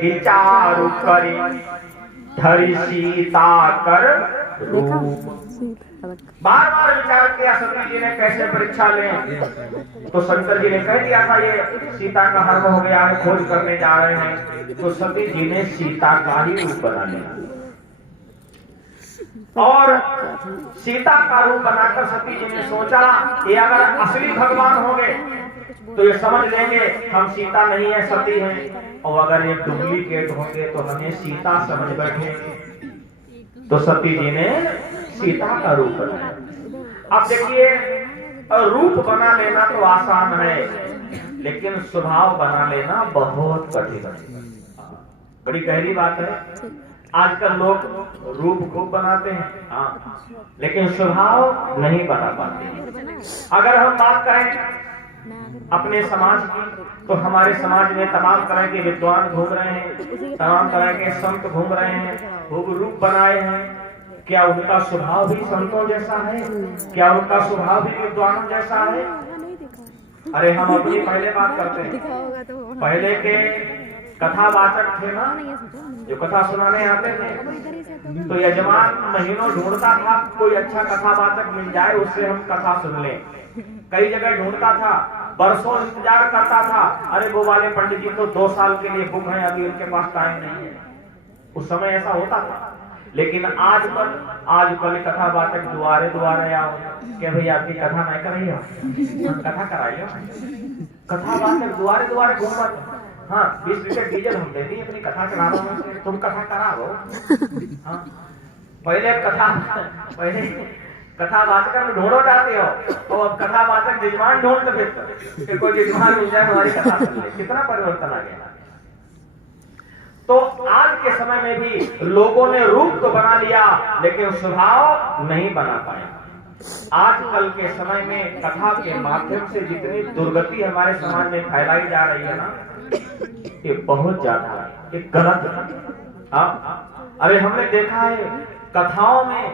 विचार करी धरि सीता कर रूप। बार बार विचार किया सती जी ने कैसे परीक्षा लें। तो शंकर जी ने कह दिया था ये सीता का हरण हो गया है, खोज करने जा रहे हैं। तो सती जी ने सीता का ही रूप बना लिया और सीता का रूप बनाकर सती जी ने सोचा ये अगर असली भगवान होंगे तो ये समझ लेंगे हम सीता नहीं है सती हैं, और अगर ये डुप्लीकेट होंगे तो हमें सीता समझ बैठेंगे। तो सती जी ने सीता का रूप बनाया। अब देखिए रूप बना लेना तो आसान है, लेकिन स्वभाव बना लेना बहुत कठिन है। बड़ी गहरी बात है। आजकल लोग रूप खूब बनाते हैं, हाँ, लेकिन स्वभाव नहीं बना पाते। अगर हम बात करें अपने समाज की तो हमारे समाज में तमाम तरह के विद्वान घूम रहे हैं, तमाम तरह के संत घूम रहे हैं, खूब रूप बनाए हैं। क्या उनका स्वभाव भी संतों जैसा है? क्या उनका स्वभाव भी विद्वानों जैसा है? अरे हम अपनी पहले बात करते हैं। पहले के कथावाचक थे ना, जो कथा सुनाने आते थे, तो यजमान महीनों ढूंढता था कोई अच्छा कथावाचक मिल जाए, उससे हम कथा सुन लें। कई जगह ढूंढता था, बरसों इंतजार करता था। अरे वो वाले पंडित जी तो 2 साल के लिए बुक हैं, अभी उनके पास टाइम नहीं है। उस समय ऐसा होता था। लेकिन आजकल कथावाचक दुआरे दुआरे आओ, क्या भैया आपकी कथा नहीं कर रही हो, कथा कराइए। कथावाचक दुआरे दुआरे घूमता, हाँ 20 लीटर डीजल हम देती अपनी कथा कराना में, तुम कथा करा दो। हाँ पहले कथावाचक में ढूंढो जाते हो, और अब कथावाचक यजमान ढूंढते फिरते कि कोई यजमान मिल जाए हमारी कथा सुन ले। कितना परिवर्तन आ गया। तो आज के समय में भी लोगों ने रूप तो बना लिया, लेकिन स्वभाव नहीं बना पाए। आजकल के समय में कथा के माध्यम से जितनी दुर्गति हमारे समाज में फैलाई जा रही है ना, ये बहुत ज्यादा है, ये गलत है। अरे हमने देखा है कथाओं में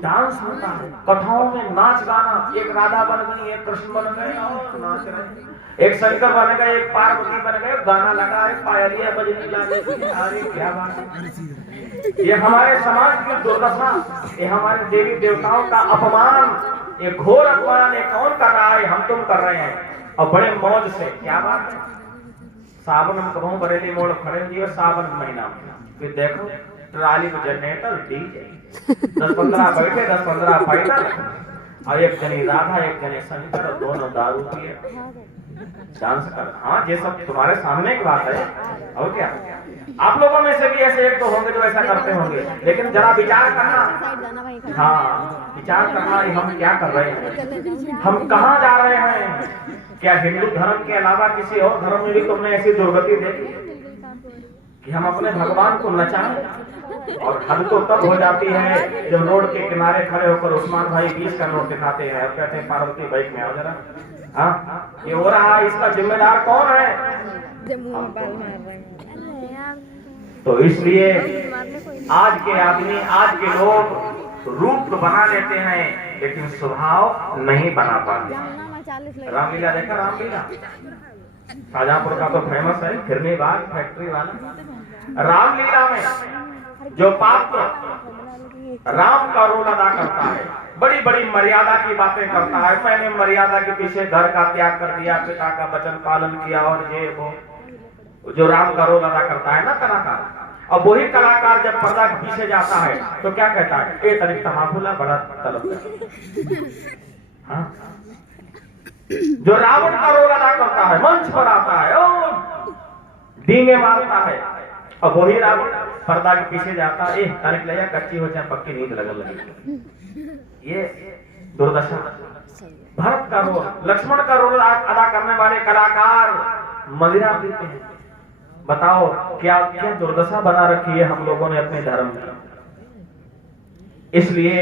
डांस होता है, कथाओं में नाच गाना, एक राधा बन गई, एक कृष्ण बन गए और नाच रहे, एक शंकर बन गए, एक पार्वती बन गए, गाना लगा, एक पायलिया बजने लगी। अरे क्या बात है। ये हमारे समाज की दुर्दशा, ये हमारे देवी देवताओं का अपमान, ये घोर अपमान। ये कौन कर रहा है? हम तुम कर रहे हैं, और बड़े मौज से। क्या बात है। सावन में कहूँ बरेली मोड़ खड़े हुए सावन महीना में, फिर देखो ट्राली में जनरेटर डीजे, 10-15 बैठे, 10-15 पैदल, और एक जनी राधा एक जनी शंकर, और दोनों दारू पिए डांस कर। हाँ ये सब तुम्हारे सामने की बात है। और क्या आप लोगों में से भी ऐसे एक तो होंगे जो ऐसा करते होंगे, लेकिन जरा विचार करना, हाँ विचार करना हम क्या कर रहे हैं, हम कहाँ जा रहे हैं। क्या हिंदू धर्म के अलावा किसी और धर्म में भी तुमने ऐसी दुर्गति देखी कि हम अपने भगवान को नचाएं? और हद तो तब हो जाती है जब रोड के किनारे खड़े होकर उस्मान भाई 20 का नोट दिखाते हैं और कहते हैं पार्वती बाइक में आओ जरा। हाँ ये हो रहा है, इसका जिम्मेदार कौन है? तो इसलिए आज के आदमी, आज के लोग रूप तो बना लेते हैं, लेकिन स्वभाव नहीं बना पाते। रामलीला देखा? रामलीला शाहजहांपुर का तो फेमस है, फिरनी बाग फैक्ट्री वाला। रामलीला में जो पात्र राम का रोल अदा करता है, बड़ी बड़ी मर्यादा की बातें करता है। मैंने मर्यादा के पीछे घर का त्याग कर दिया, पिता का वचन पालन किया, और ये वो जो राम का रोल अदा करता है ना कलाकार। अब वही कलाकार जब पर्दा के पीछे जाता है तो क्या कहता है? ए तनिक तमाकुला बड़ा तलब। हाँ जो रावण का रोल अदा करता है, मंच पर आता है और डींगे मारता है, और वही रावण पर्दा के पीछे जाता है, तनिक लिया कच्ची हो चाहे पक्की नींद लगने लगी। ये दुर्दशा। भरत का रोल, लक्ष्मण का रोल अदा करने वाले कलाकार मदिरा पीते हैं। बताओ क्या क्या दुर्दशा बना रखी है हम लोगों ने अपने धर्म की। इसलिए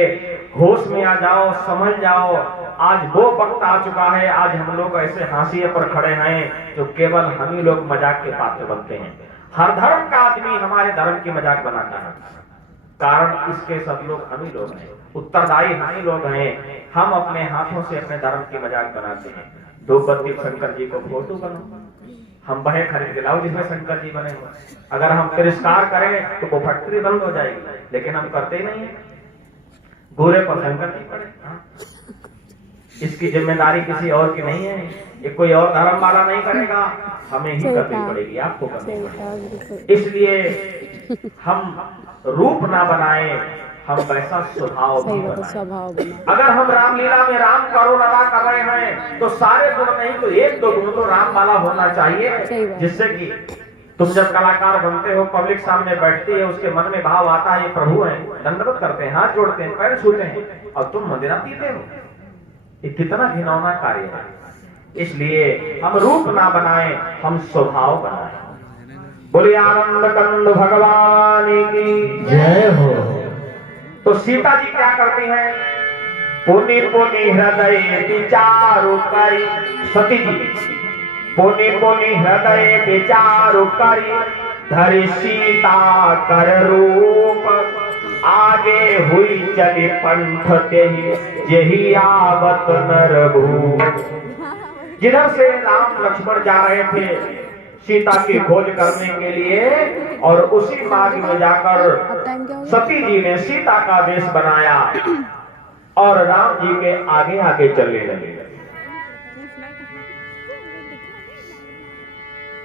होश में आ जाओ, समझ जाओ। आज वो वक्त आ चुका है, आज हम लोग ऐसे हाशिए पर खड़े हैं जो केवल हम ही लोग मजाक के पात्र बनते हैं। हर धर्म का आदमी हमारे धर्म की मजाक बनाता है, कारण इसके सब लोग हम ही लोग हैं, उत्तरदायी हम ही लोग हैं। हम अपने हाथों से अपने धर्म की मजाक बनाते हैं। द्रौपदी शंकर जी को फोटो बनाओ, हम वह खरीद के लाओ जिसमें शंकर जी बने हुए। अगर हम तिरस्कार करें तो वो फैक्ट्री बंद हो जाएगी, लेकिन हम करते ही नहीं है। घोड़े पर शंकर जी पड़े, इसकी जिम्मेदारी किसी और की नहीं है, ये कोई और धर्म वाला नहीं करेगा, हमें ही करनी पड़ेगी, आपको करनी पड़ेगी। इसलिए हम रूप ना बनाए, हम वैसा स्वभाव बनाए। अगर हम रामलीला में राम का रोल अदा कर रहे हैं तो सारे गुण नहीं तो एक दो गुण तो राम वाला होना चाहिए, जिससे कि तुम जब कलाकार बनते हो, पब्लिक सामने बैठती है, उसके मन में भाव आता है ये प्रभु है, दंडवत करते हैं, हाथ जोड़ते हैं, पैर छूते हैं, और तुम मदिरा पीते हो। ये कितना घिनौना कार्य है। इसलिए हम रूप ना बनाए, हम स्वभाव बनाए। बोलिए आनंद कंद भगवान की जय हो। तो सीता जी क्या करती हैं? पुनि पुनि हृदय विचारु करी, सती जी पुनि पुनि हृदय विचारु करी, धरि सीता कर रूप, आगे हुई चली पंथ तेहि, यही आवत नरभूप। जिधर से राम लक्ष्मण जा रहे थे सीता की खोज करने के लिए, और उसी मार्ग में जाकर सती जी ने सीता का वेश बनाया और राम जी के आगे आगे चलने लगे।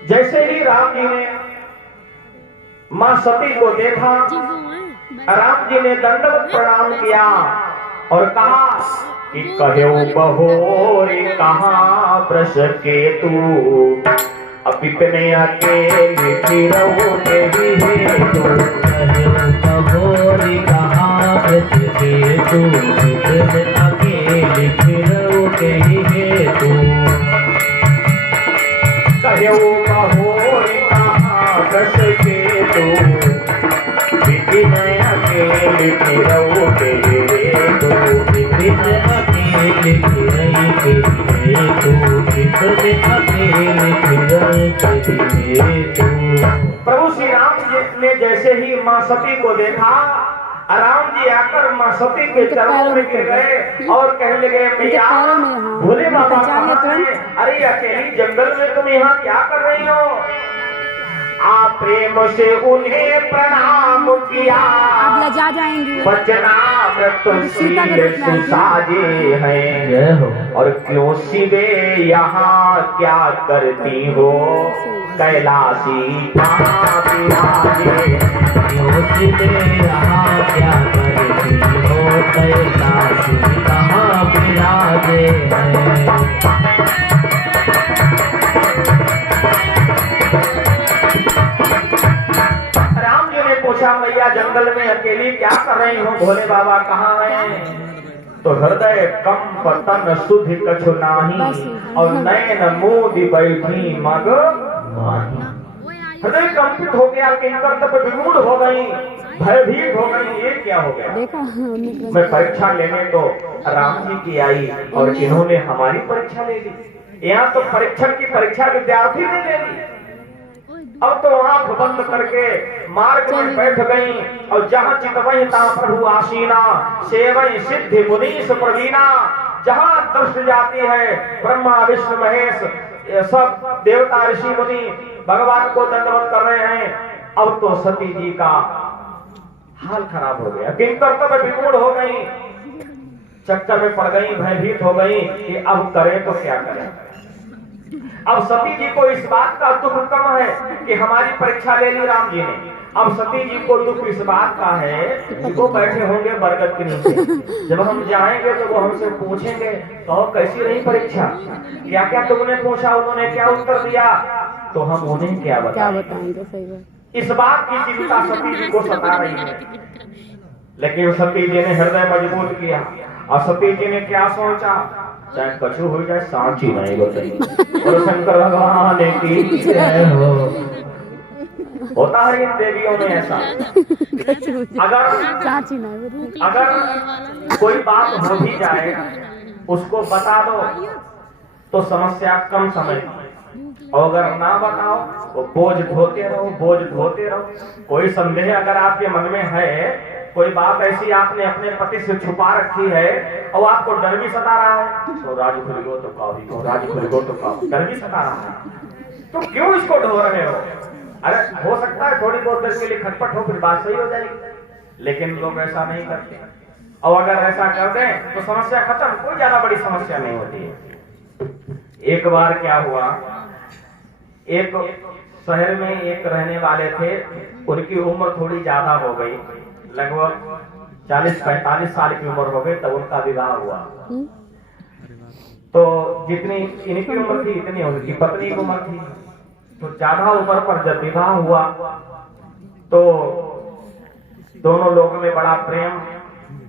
जैसे ही राम जी ने मां सती को देखा, राम जी ने दंडवत प्रणाम किया और कहा कि कहो बहोरी कहाँ वृष के तू, अब इतने अकेले फिरोगे हेतु, बहोरी कहाँ वृष के तू, इतने अकेले फिरोगे हेतु, कहो बहोरी कहाँ वृष के तू, इतने अकेले फिरोगे हेतु, इतने अकेले फिरोगे हेतु, इतने अकेले फिरोगे हेतु। प्रभु श्री राम जी ने जैसे ही मां सती को देखा, राम जी आकर मां सती के चरणों में गिर गए और कहने लगे, मैया भोले बाबा कहाँ हैं? अरे अकेली जंगल में तुम यहाँ क्या कर रही हो? आप प्रेम से उन्हें प्रणाम किया, आप लजा जाएंगी। वचनामृत सुसाजे हैं, और क्यों सिवे यहाँ क्या करती हो? कैलाशी कहाँ विराजे, क्यों सिवे यहाँ क्या करती हो? कैलाशी कहाँ विराजे हैं। पूछा, मैया जंगल में अकेली क्या कर रही हो? भोले बाबा कहाँ हैं? तो हृदय कंप तन सुधि कछु नाही, और नैन मोदी बैठी मग माही। हृदय कंपित हो गया, किंकर तब विमूढ़ हो गई, भयभीत हो गई। ये क्या हो गया? मैं परीक्षा लेने तो राम जी की आई और इन्होंने हमारी परीक्षा ले ली। यहाँ तो परीक्षक की परीक्षा विद्यार्थी ने ले ली। अब तो आंख बंद करके मार्ग में बैठ गई, और जहाँ चितवई तहाँ प्रभु आसीना, सेवई सिद्धि मुनीश प्रवीणा। जहाँ दृष्टि जाती है ब्रह्मा विष्णु महेश सब देवता ऋषि मुनि भगवान को दंडवत कर रहे हैं। अब तो सती जी का हाल खराब हो गया, किंकर तब विमूढ़ हो गई, चक्कर में पड़ गई, भयभीत हो गई कि अब करें तो क्या करें। अब सती जी को इस बात का दुख कम है कि हमारी परीक्षा ले ली राम जी ने। अब सती जी को दुख इस बात का है कि वो बैठे होंगे बरगद के नीचे, जब हम जाएंगे तो वो हमसे पूछेंगे, तो कैसी रही परीक्षा, क्या क्या तुमने पूछा, उन्होंने क्या उत्तर दिया, तो हम उन्हें क्या बताएंगे। सही बात। इस बात की चिंता सती जी को सता रही है। लेकिन सती जी ने हृदय मजबूत किया, और सती जी ने क्या सोचा, चाहे कछु हो जाए सांची नहीं बताई। और शंकर भगवान की जय हो। होता है इन देवियों में ऐसा, अगर कोई बात हो भी जाए उसको बता दो तो समस्या कम समय, और अगर ना बताओ तो बोझ ढोते रहो, बोझ ढोते रहो। कोई संदेह अगर आपके मन में है, कोई बात ऐसी आपने अपने पति से छुपा रखी है और आपको डर भी सता रहा है, तो राज खुल गो तो काफी, राज खुल गो तो काफी, डर भी सता रहा है। तुम क्यों इसको ढो रहे हो? अरे हो सकता है थोड़ी बहुत देर के लिए खटपट हो, फिर बात सही हो जाएगी, लेकिन लोग ऐसा नहीं करते। और अगर ऐसा कर दें तो समस्या खत्म, कोई ज्यादा बड़ी समस्या नहीं होती है। एक बार क्या हुआ, एक शहर में एक रहने वाले थे, उनकी उम्र थोड़ी ज्यादा हो गई, लगभग 40-45 साल की उम्र हो गई, तब उनका विवाह हुआ। तो जितनी इनकी उम्र थी इतनी उनकी पत्नी की उम्र थी, तो ज्यादा उम्र पर जब विवाह हुआ तो दोनों लोगों में बड़ा प्रेम,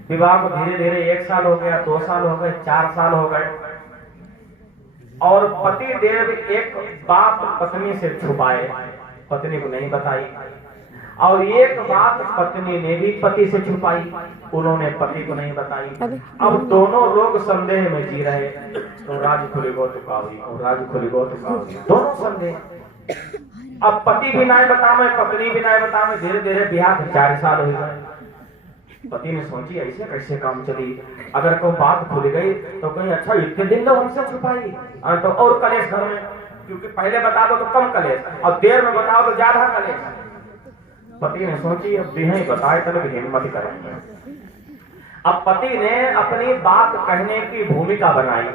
विवाह को धीरे धीरे 1 साल हो गया, 2 साल हो गए, 4 साल हो गए, और पति देव एक बात पत्नी से छुपाए, पत्नी को नहीं बताई, और एक बात पत्नी ने भी पति से छुपाई, उन्होंने पति को नहीं बताई। अब दोनों लोग संदेह में जी रहे, तो राज खुली गो तो कावरी, और राज खुली गो तो कावरी, दोनों संदेह। अब पति भी नहीं बतावे, पत्नी भी नहीं बतावे, धीरे धीरे ब्याह के 4 साल हो गए। पति ने सोची ऐसे कैसे काम चली, अगर कोई बात खुल गई तो कहीं अच्छा इतने दिन तो हमसे छुपाई, तो और कलेश घर में, क्योंकि पहले बता दो तो कम कलेश, और देर में बताओ तो ज्यादा कलेश। पति ने सोची अब भी नहीं बताए तो लोग हिम्मत करेंगे। अब पति ने अपनी बात कहने की भूमिका बनाई।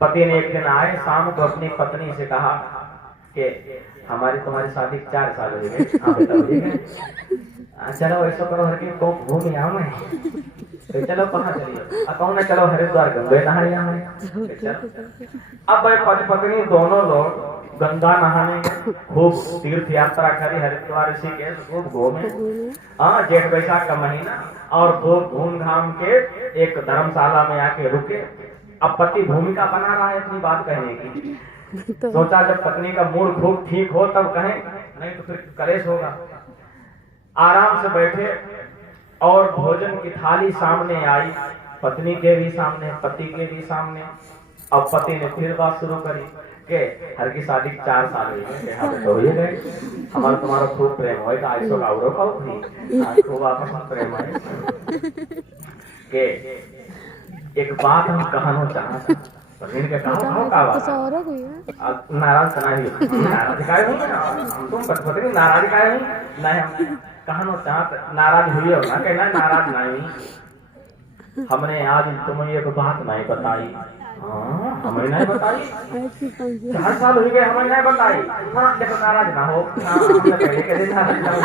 पति ने एक दिन आए शाम को अपनी पत्नी से कहा कि हमारी तुम्हारी शादी 4 साल हो गए, हाँ बताओ, चलो ऐसा करो हर को घूम आओ मैं, तो चलो कहाँ चलिए, कहो ना चलो हरिद्वार गंगे नहाने आए। अब पति पत्नी दोनों लोग गंगा नहाने, खूब तीर्थ यात्रा करी, हरिद्वार ऋषिकेश खूब घूमे, हाँ जेठ बैसाख का महीना, और खूब घूम घाम के एक धर्मशाला में आके रुके। अब पति भूमिका बना रहा है अपनी बात कहने की, सोचा जब पत्नी का मूड खूब ठीक हो तब कहें, नहीं तो फिर कलेश होगा। आराम से बैठे और भोजन की थाली सामने आई, पत्नी के भी सामने, पति के भी सामने। अब पति ने फिर बात शुरू करी के हर की शादी 4 साल हुई है, तो ये गए हमारा तुम्हारा खूब प्रेम हो, ऐसो गाउरो का खूब आपस में प्रेम है के एक बात हम कहना चाहते, पत्नी के कहा का बात नाराज करना ही, नाराज काहे हुई, तुम पत्नी नाराज काहे हुई, नहीं हम कहना चाहते, नाराज हुई हो ना, कहना नाराज नहीं, हमने आज तुम्हें एक बात नहीं बताई। हाँ हमें नहीं बताई, 4 साल हो गए हमें नहीं बताई। हाँ देखो नाराज ना हो, पहले के दिन नाराज ना हो,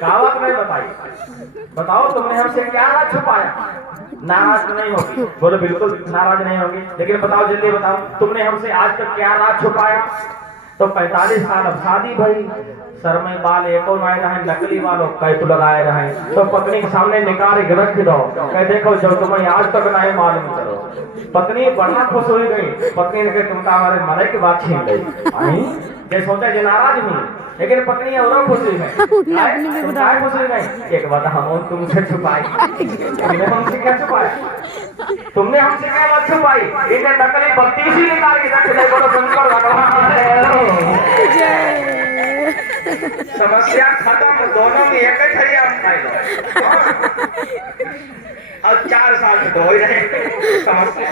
कहावत नहीं बताई, बताओ तुमने हमसे क्या राज छुपाया। नाराज नहीं होगी, बोलो बिल्कुल नाराज नहीं होगी, लेकिन बताओ जल्दी बताओ तुमने हमसे आज तक क्या राज छुपाया। तो 45 साल अब शादी भई, सर में बाल एको नहीं रहे, नकली वालों कैप लगाए रहे, तो पत्नी के सामने निकाल के रख दो, कह देखो जो तुम्हें आज तक नहीं मालूम करो। पत्नी बड़ा खुश हो गई, पत्नी ने कहा तुमका हमारे मरे की बात छीन गई, ये सोचा जो नाराज हुई, लेकिन पत्नी और खुश हुई है, खुश हुई नहीं। एक बात हम तुमसे छुपाई, तुमने हमसे क्या छुपाया, तुमने हमसे क्या बात छुपाई, इन्हें नकली 32 ही निकाल के रख दे, बोलो शंकर भगवान। समस्या खत्म, दोनों में एक ही थरिया खाए दो, अब 4 साल में 2 ही रहे समस्या।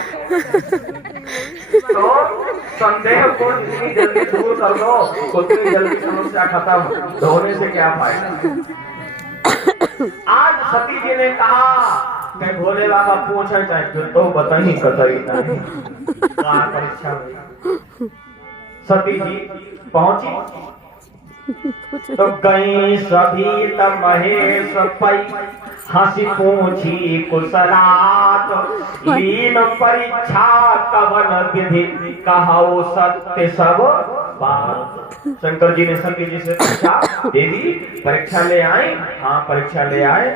तो संदेह को जितनी जल्दी दूर कर दो उतनी जल्दी समस्या खत्म, धोने से क्या फायदा। आज सती जी ने कहा मैं भोले बाबा पूछे चाहे फिर तो बताई कतई नहीं, परीक्षा हुई। सती जी पहुंची तो गई सभी तब महेश पई, हंसी पूछी कुशलात, लीन परीक्षा कवन विधि, कहो सत्य सब बात। शंकर जी ने सती जी से पूछा देवी परीक्षा ले आई, हाँ परीक्षा ले आए,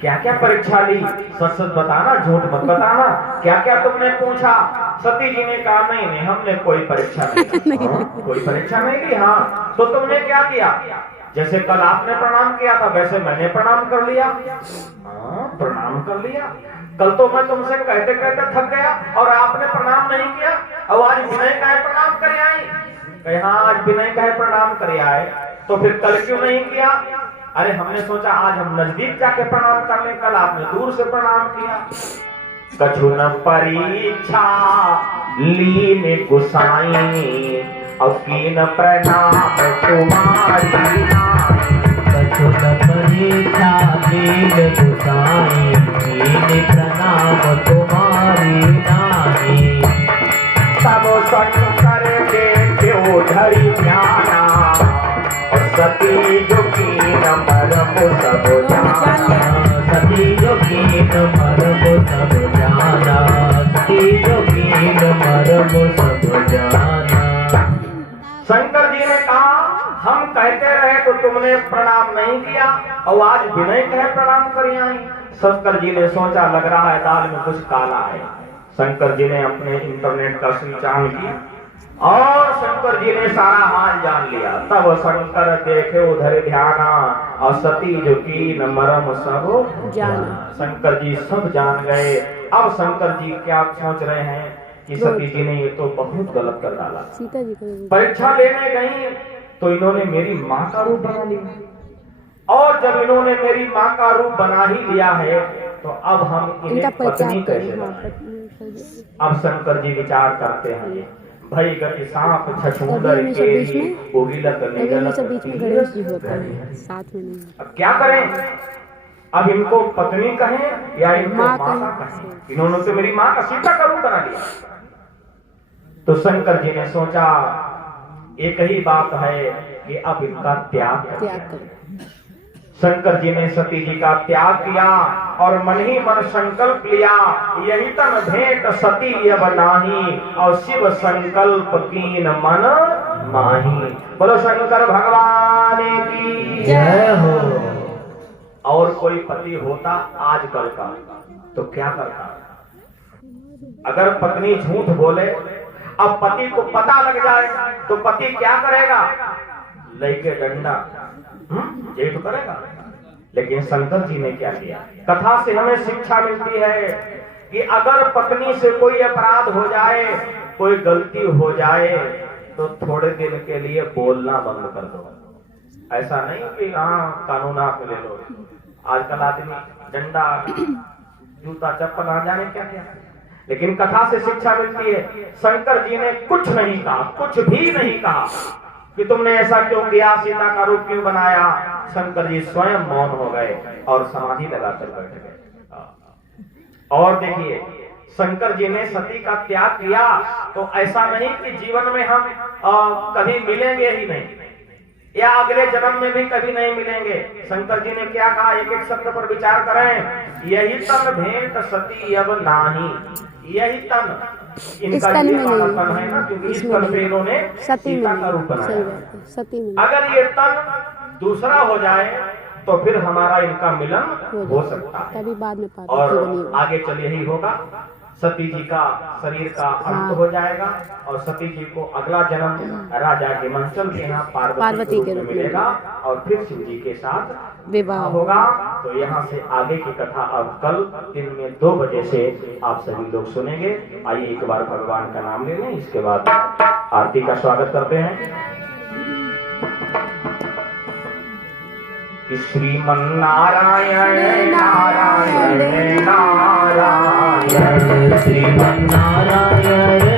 क्या क्या परीक्षा ली, सच सच बताना झूठ मत बताना, क्या क्या तुमने पूछा। सती जी ने कहा नहीं नहीं हमने कोई परीक्षा नहीं, कोई परीक्षा नहीं ली। हाँ तो तुमने क्या किया, जैसे कल आपने प्रणाम किया था वैसे मैंने प्रणाम कर लिया। हाँ प्रणाम कर लिया, कल तो मैं तुमसे कहते कहते थक गया और आपने प्रणाम नहीं किया, अब आज विनय का प्रणाम कर आए। हाँ आज विनय का प्रणाम कर आए, तो फिर कल क्यों नहीं किया। अरे हमने सोचा आज हम नजदीक जाके प्रणाम कर लें, कल आपने दूर से प्रणाम किया। कछु न परीक्षा लीन गुसाई और कीन प्रणाम तुम्हारी नाई। कछुन परीक्षा लीन गुसाई कीन प्रणाम तुम्हारी नाई। तब शंकर के क्यों धरी ध्याना और सती जो कीन मरम सब जाना। सती जो कीन मरम सब जाना। सती जो कीन मरम सब जाना। शंकर जी ने कहा हम कहते रहे तो तुमने प्रणाम नहीं किया और आज विनय कहे प्रणाम करी आई। शंकर जी ने सोचा लग रहा है दाल में कुछ काला है। शंकर जी ने अपने इंटरनेट का संचालन किया और शंकर जी ने सारा हाल जान लिया। तब शंकर देखे उधर ध्याना और सती जो की मरम सब जाना। शंकर जी सब जान गए। अब शंकर जी क्या सोच रहे हैं कि सती जी ने ये तो बहुत गलत कर डाला। सीता जी को परीक्षा लेने गई तो इन्होंने मेरी माँ का रूप बना लिया और जब इन्होंने मेरी माँ का रूप बना ही लिया है तो अब हम इनका इन्हें परिचय पत्नी कैसे करें। बनाएं? अब शंकर जी विचार करते हैं भाई गति सांप छछूंदर तभी हमेशा के बीच में- उगीला करने तभी गलत हमेशा बीच में गणेश जी होते हैं साथ में नहीं। अब क्या करें? अब इनको पत्नी कहें या इनको माँ माता कहें। कहें? इन्होंने तो मेरी माँ का सीता का रूप बना लिया। तो शंकर जी ने सोचा एक ही बात है कि अब इनका त्याग करें। त्याग करें। शंकर जी ने सती जी का त्याग किया और मन ही मन संकल्प लिया यही तन भेंट सती अब नाही और शिव संकल्प कीन मन माही। बोलो शंकर भगवान की जय हो। और कोई पति होता आजकल का तो क्या करता? अगर पत्नी झूठ बोले अब पति को पता लग जाए तो पति क्या करेगा? लेके डंडा ये तो करेगा। लेकिन शंकर जी ने क्या किया? कथा से हमें शिक्षा मिलती है कि अगर पत्नी से कोई अपराध हो जाए कोई गलती हो जाए तो थोड़े दिन के लिए बोलना बंद कर दो। ऐसा नहीं कि हाँ कानून आप ले लो। आजकल आदमी डंडा जूता चप्पल ना जाने क्या क्या। लेकिन कथा से शिक्षा मिलती है शंकर जी ने कुछ नहीं कहा, कुछ भी नहीं कहा कि तुमने ऐसा क्यों किया, सीता का रूप क्यों बनाया। शंकर जी स्वयं मौन हो गए और समाधि लगाकर बैठ गए। और देखिए शंकर जी ने सती का त्याग किया तो ऐसा नहीं कि जीवन में हम कभी मिलेंगे ही नहीं या अगले जन्म में भी कभी नहीं मिलेंगे। शंकर जी ने क्या कहा? एक एक शब्द पर विचार करें। यही तन भेंट सती अब नाही। यही तन इनका तन ये में वाला नहीं, तन है ना क्योंकि इस इसमें तन से नहीं। इन्होंने सती सीता में का रूप नहीं। सही बनाया। बात है। सती में अगर ये तन दूसरा हो जाए तो फिर हमारा इनका मिलन हो सकता है तभी बाद में पार्वती और बनी होगी। आगे चल यही होगा। सती जी का शरीर का अंत हो जाएगा और सती जी को अगला जन्म राजा हिमांचल के यहाँ पार्वती के रूप में मिलेगा और फिर शिव जी के साथ विवाह होगा। तो यहाँ से आगे की कथा अब कल दिन में 2 बजे से आप सभी लोग सुनेंगे। आइए एक बार भगवान का नाम ले लें, इसके बाद आरती का स्वागत करते हैं। श्रीमन्नारायण नारायण नारायण श्रीमन्नारायण